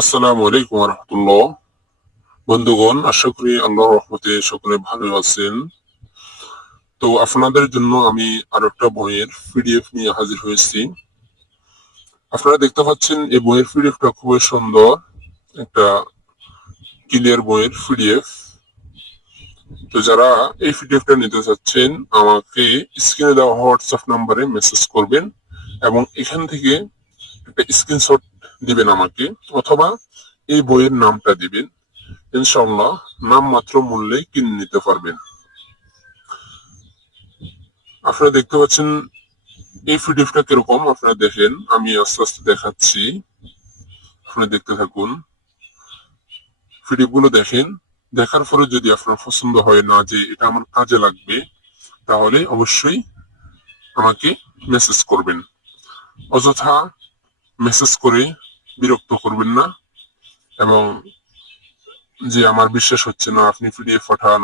আসসালামু আলাইকুম রহমতুল্লাহ। বন্ধুগণ, আশা করি আল্লাহর রহমতে সকলে ভালো আছেন। তো আপনাদের জন্য আমি আরো একটা বইয়ের পিডিএফ নিয়ে হাজির হয়েছি। আপনারা দেখতে পাচ্ছেন এই বইয়ের পিডিএফটা খুবই সুন্দর, একটা ক্লিয়ার বইয়ের পিডিএফ। তো যারা এই পিডিএফটা নিতে চাচ্ছেন আমাকে স্ক্রিনে দেওয়া হোয়াটসঅ্যাপ নাম্বারে মেসেজ করবেন এবং এখান থেকে একটা স্ক্রিনশট দিবেন আমাকে, অথবা এই বইয়ের নামটা দিবেন। ইনশাআল্লাহ নাম মাত্র মূল্যে কিনে নিতে পারবেন। আপনারা দেখতে পাচ্ছেন এই পিডিএফটা কিরকম, আপনারা দেখেন, আমি আস্তে আস্তে দেখাচ্ছি, আপনারা দেখতে থাকুন। পিডিএফ গুলো দেখেন, দেখার পরে যদি আপনার পছন্দ হয় না যে এটা আমার কাজে লাগবে, তাহলে অবশ্যই আমাকে মেসেজ করবেন। অযথা মেসেজ করে বিরক্ত করবেন না, এবং যে আমার বিশ্বাস হচ্ছে না, আপনি পিডিএফ পাঠান,